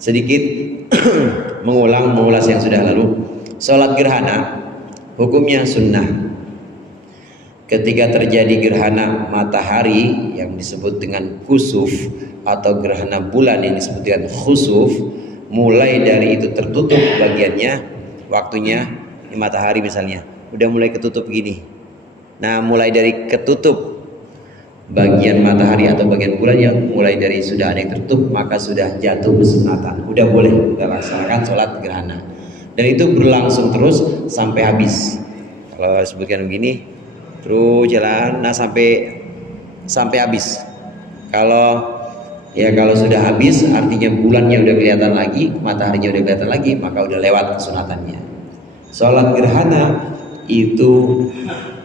sedikit mengulas yang sudah lalu. Sholat gerhana hukumnya sunnah. Ketika terjadi gerhana matahari yang disebut dengan kusuf atau gerhana bulan yang disebut dengan khusuf, mulai dari itu tertutup bagiannya, waktunya matahari misalnya udah mulai ketutup gini. Nah, mulai dari ketutup bagian matahari atau bagian bulan yang mulai dari sudah ada yang tertutup, maka sudah jatuh kesunatan, udah boleh kita laksanakan sholat gerhana, dan itu berlangsung terus sampai habis. Kalau sebutkan begini terus jalan, nah sampai habis. Kalau sudah habis artinya bulannya udah kelihatan lagi, mataharinya udah kelihatan lagi, maka udah lewat kesunatannya. Sholat gerhana itu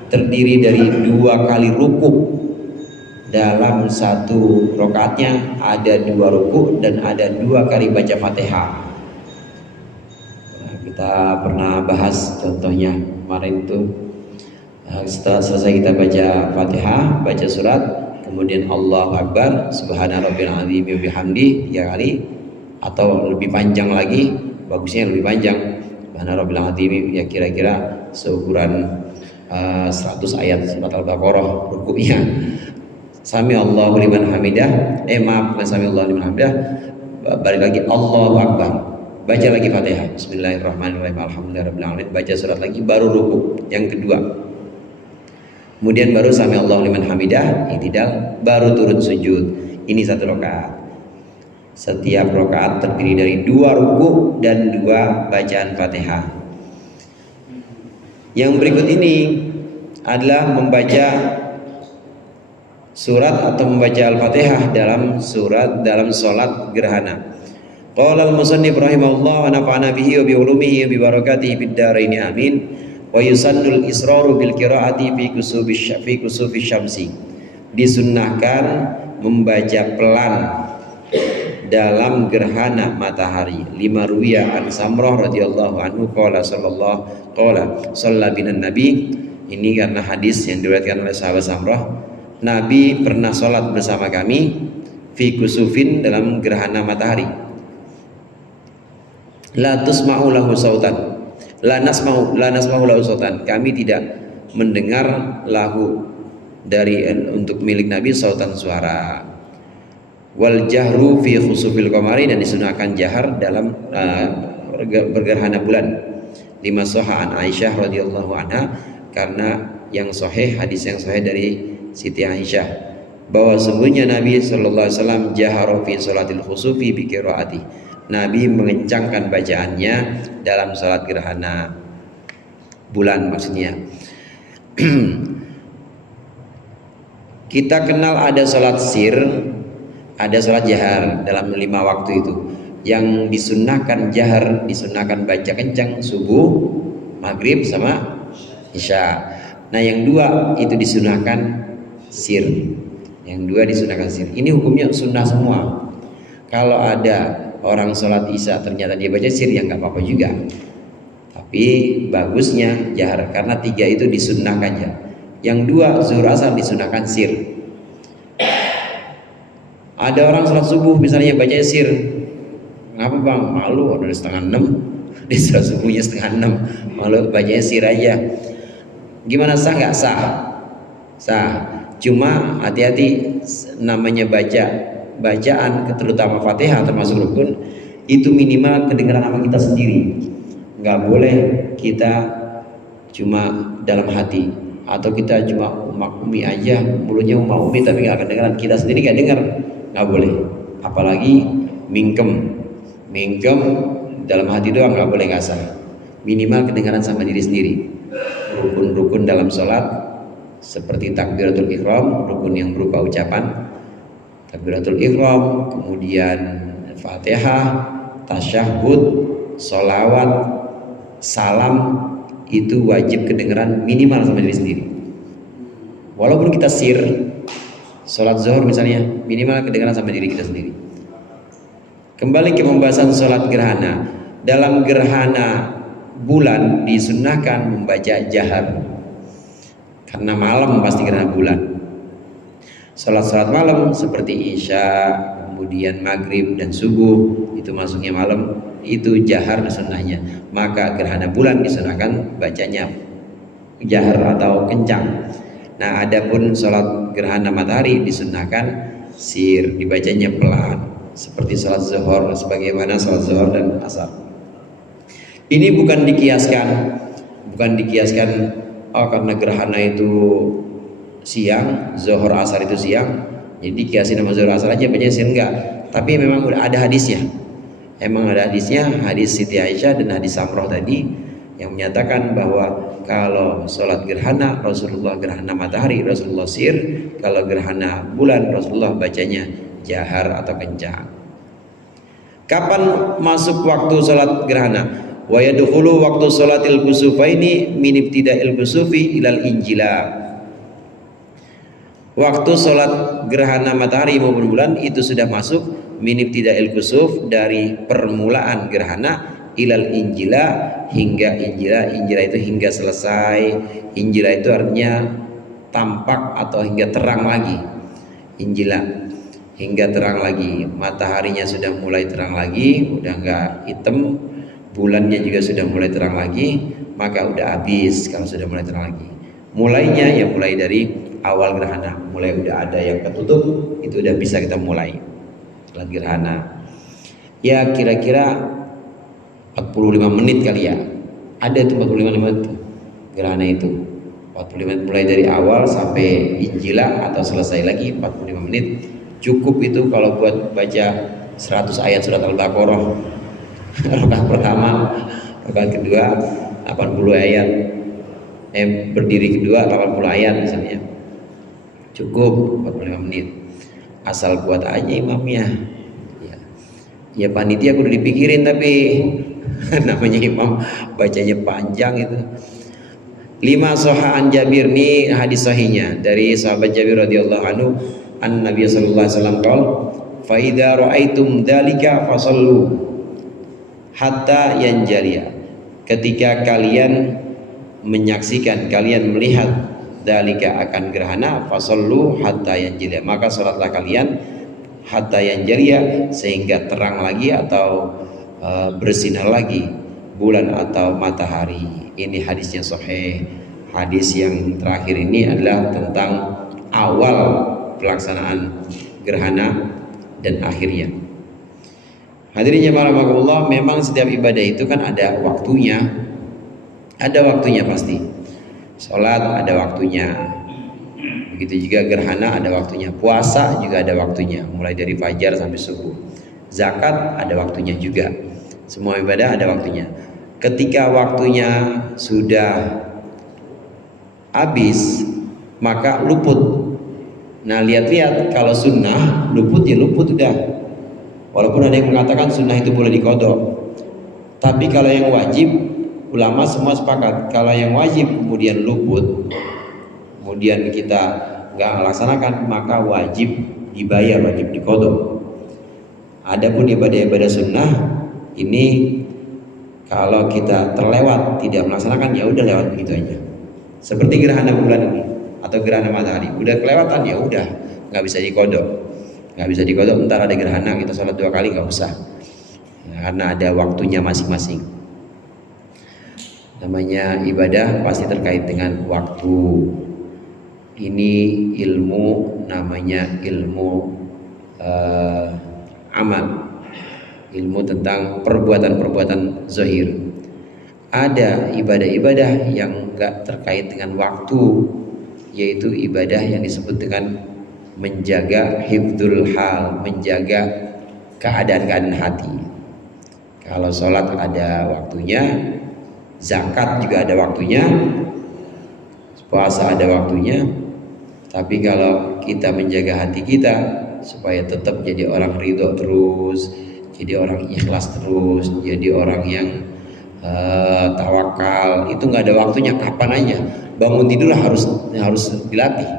terdiri dari 2 kali ruku. Dalam satu rakaatnya ada 2 ruku dan ada 2 kali baca Fatihah. Nah, kita pernah bahas contohnya kemarin itu. Setelah selesai kita baca Fatihah, baca surat, kemudian Allahu Akbar, Subhana Rabbil Azim wa bihamdi 3 kali, atau lebih panjang lagi, bagusnya lebih panjang. Subhana Rabbil Azim ya kira-kira seukuran 100 ayat surat Al-Baqarah rukunya. Sami Allahu liman hamidah, bukan Sami Allahu liman hamidah, balik lagi Allahu Akbar, baca lagi Fatihah, Bismillahirrahmanirrahim, Alhamdulillahirabbil alamin, baca surat lagi, baru ruku yang kedua. Kemudian baru Sami Allahu liman hamidah, i'tidal, baru turun sujud. Ini 1 rakaat. Setiap rakaat terdiri dari 2 ruku dan 2 bacaan Fatihah. Yang berikut ini adalah membaca surat atau membaca Al-Fatihah dalam salat gerhana. Qala al-musannif rahimahullah wa nafa'ana bihi wa bi ulumihi wa bi barakatihi fid dharain amin. Wa yusannul israru bil qiraati fi kusufi syamsi. Disunnahkan membaca pelan dalam gerhana matahari. 5 ruwiya an Samrah radhiyallahu anhu qala shalla binan nabi. Ini karena hadis yang diriwayatkan oleh sahabat Samrah, Nabi pernah sholat bersama kami fi kusufin, dalam gerhana matahari. La tusma'u lahu sautan, la nasma'u lahu sautan. Kami tidak mendengar lahu dari untuk milik Nabi sautan, suara. Wal jahru fi khusufil qamari, dan disunahkan jahar dalam bergerhana bulan. 5 sahih an Aisyah radhiyallahu anha, karena yang sahih, hadis yang sahih dari Siti Aisyah, bahwa sungguhnya Nabi sallallahu alaihi wasallam jahara fi salatil khusufi bi qiraati. Nabi mengencangkan bacaannya dalam salat gerhana bulan maksudnya. Kita kenal ada salat sir, ada salat jahar dalam 5 waktu itu. Yang disunnahkan jahar, disunnahkan baca kencang subuh, maghrib sama isya. Nah, yang 2 itu disunahkan sir. Yang 2 disunahkan sir. Ini hukumnya sunnah semua. Kalau ada orang sholat isya ternyata dia baca sir, ya nggak apa-apa juga. Tapi bagusnya jahar, karena 3 itu disunnahkan ya. Yang 2 zuhur asar disunahkan sir. Ada orang sholat subuh misalnya baca sir. Kenapa bang? Malu, udah 5:30. Di sholat subuhnya 5:30. Malu bacanya sir aja. Gimana, sah nggak? Sah. Cuma hati-hati, namanya bacaan terutama Fatihah termasuk rukun, itu minimal kedengaran sama kita sendiri. Nggak boleh kita cuma dalam hati, atau kita cuma umak-umi aja, mulutnya umak-umi tapi nggak kedengaran, kita sendiri nggak dengar, nggak boleh. Apalagi mingkem dalam hati doang, nggak boleh ngasah. Minimal kedengaran sama diri sendiri. Rukun-rukun dalam sholat seperti takbiratul ihram, rukun yang berupa ucapan takbiratul ihram, kemudian Fatihah, tasyahud, sholawat, salam, itu wajib kedengeran minimal sama diri sendiri. Walaupun kita sir, sholat zuhur misalnya, minimal kedengeran sama diri kita sendiri. Kembali ke pembahasan sholat gerhana. Dalam gerhana bulan disunnahkan membaca jahar, karena malam pasti gerhana bulan. Salat malam seperti isya, kemudian maghrib dan subuh itu masuknya malam, itu jahar sunnahnya. Maka gerhana bulan disunahkan bacanya jahar atau kencang. Nah, adapun sholat gerhana matahari disunahkan sir, dibacanya pelan seperti sholat zuhur, sebagaimana sholat zuhur dan asar. Ini bukan dikiaskan oh karena gerhana itu siang, zuhur asar itu siang, jadi kiasin sama zuhur asar aja bacanya sir, enggak. Tapi memang udah ada hadisnya. Emang ada hadisnya, hadis Siti Aisyah dan hadis Samroh tadi yang menyatakan bahwa kalau sholat gerhana Rasulullah gerhana matahari Rasulullah sir, kalau gerhana bulan Rasulullah bacanya jahar atau kencang. Kapan masuk waktu sholat gerhana? Wa yadkhulu waktu sholatil kusufaini min ibtida'il kusufi ilal injila. Waktu sholat gerhana matahari maupun bulan itu sudah masuk min ibtida'il kusuf, dari permulaan gerhana ilal injila hingga injila. Injila itu hingga selesai. Injila itu artinya tampak atau hingga terang lagi. Injila hingga terang lagi, mataharinya sudah mulai terang lagi, udah enggak hitam, bulannya juga sudah mulai terang lagi, maka udah habis kalau sudah mulai terang lagi. Mulainya ya mulai dari awal gerhana, mulai udah ada yang ketutup, itu udah bisa kita mulai sholat gerhana. Ya kira-kira 45 menit kali ya. Ada itu 45 menit gerhana itu. 45 menit mulai dari awal sampai injila atau selesai lagi 45 menit. Cukup itu kalau buat baca 100 ayat surat Al-Baqarah. Rakaat pertama, rakaat kedua 80 ayat. Berdiri kedua 80 ayat misalnya. Cukup 45 menit. Asal buat aja imamnya. Ya panitia kudu dipikirin, tapi namanya imam bacanya panjang itu. 5 sohaan Jabir, nih hadis sahihnya dari sahabat Jabir radhiyallahu anhu, an Nabi sallallahu alaihi wasallam qaul fa idza raaitum dzalika fasallu hatta yanjaliya. Ketika kalian menyaksikan, kalian melihat dzalika akan gerhana, fasallu hatta yanjaliya, maka salatlah kalian hatta yanjaliya sehingga terang lagi atau bersinar lagi bulan atau matahari. Ini hadisnya sahih. Hadis yang terakhir ini adalah tentang awal pelaksanaan gerhana dan akhirnya. Hadirin jemaah rahimakumullah, memang setiap ibadah itu kan ada waktunya. Ada waktunya pasti. Salat ada waktunya. Begitu juga gerhana ada waktunya. Puasa juga ada waktunya, mulai dari fajar sampai subuh. Zakat ada waktunya juga. Semua ibadah ada waktunya. Ketika waktunya sudah habis, maka luput. Nah, lihat-lihat, kalau sunnah luput ya luput udah. Walaupun ada yang mengatakan sunnah itu boleh dikodok, tapi kalau yang wajib, ulama semua sepakat. Kalau yang wajib kemudian luput, kemudian kita nggak melaksanakan, maka wajib dibayar, wajib dikodok. Adapun ibadah-ibadah sunnah ini, kalau kita terlewat tidak melaksanakan, ya udah lewat begitu aja. Seperti gerhana bulan ini atau gerhana matahari, udah kelewatan ya udah, nggak bisa dikodok, nggak bisa dikodok. Ntar ada gerhana kita sholat 2 kali nggak usah, karena ada waktunya masing-masing. Namanya ibadah pasti terkait dengan waktu. Ini ilmu, namanya ilmu amal, ilmu tentang perbuatan-perbuatan zahir. Ada ibadah-ibadah yang enggak terkait dengan waktu, yaitu ibadah yang disebut dengan menjaga hifdzul hal, menjaga keadaan-keadaan hati. Kalau sholat ada waktunya, zakat juga ada waktunya, puasa ada waktunya. Tapi kalau kita menjaga hati kita supaya tetap jadi orang ridho terus, jadi orang ikhlas terus, jadi orang yang tawakal, itu nggak ada waktunya. Kapan aja bangun tidur harus dilatih,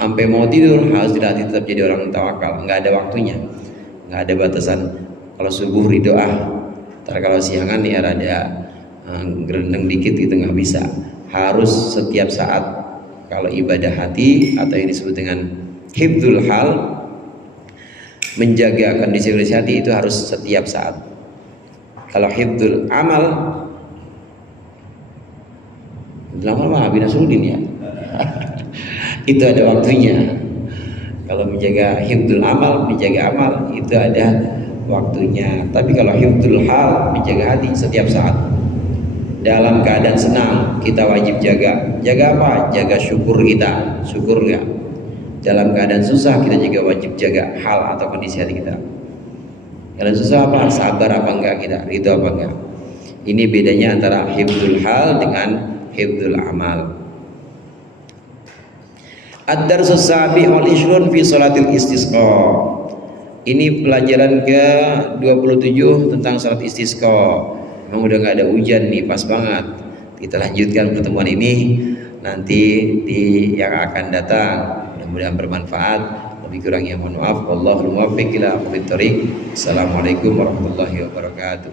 sampai mau tidur harus dilatih tetap jadi orang tawakal. Nggak ada waktunya, nggak ada batasan. Kalau subuh ridho ntar kalau siangan ya rada gerendeng dikit gitu, nggak bisa. Harus setiap saat. Kalau ibadah hati atau yang disebut dengan hifdzul hal, menjaga kondisi hati itu harus setiap saat. Kalau hifdzul amal, lama-lama Abi Nasruddin ya. Itu ada waktunya. Kalau menjaga hifdzul amal, menjaga amal itu ada waktunya. Tapi kalau hifdzul hal, menjaga hati setiap saat. Dalam keadaan senang kita wajib jaga. Jaga apa? Jaga syukur kita. Syukur enggak? Dalam keadaan susah kita juga wajib jaga hal atau kondisi hati kita. Kalau susah apa? Sabar apa enggak kita? Ridho apa enggak? Ini bedanya antara hifdzul hal dengan hifdzul amal. Ad-darsus sabi' wal ishrun fi salatil istisqa. Ini pelajaran ke-27 tentang salat istisqa. Memang udah nggak ada hujan nih, pas banget. Kita lanjutkan pertemuan ini nanti di yang akan datang. Mudah-mudahan bermanfaat. Lebih kurangnya mohon maaf. Wallahul muwaffiq ila aqwamit thoriq. Assalamualaikum warahmatullahi wabarakatuh.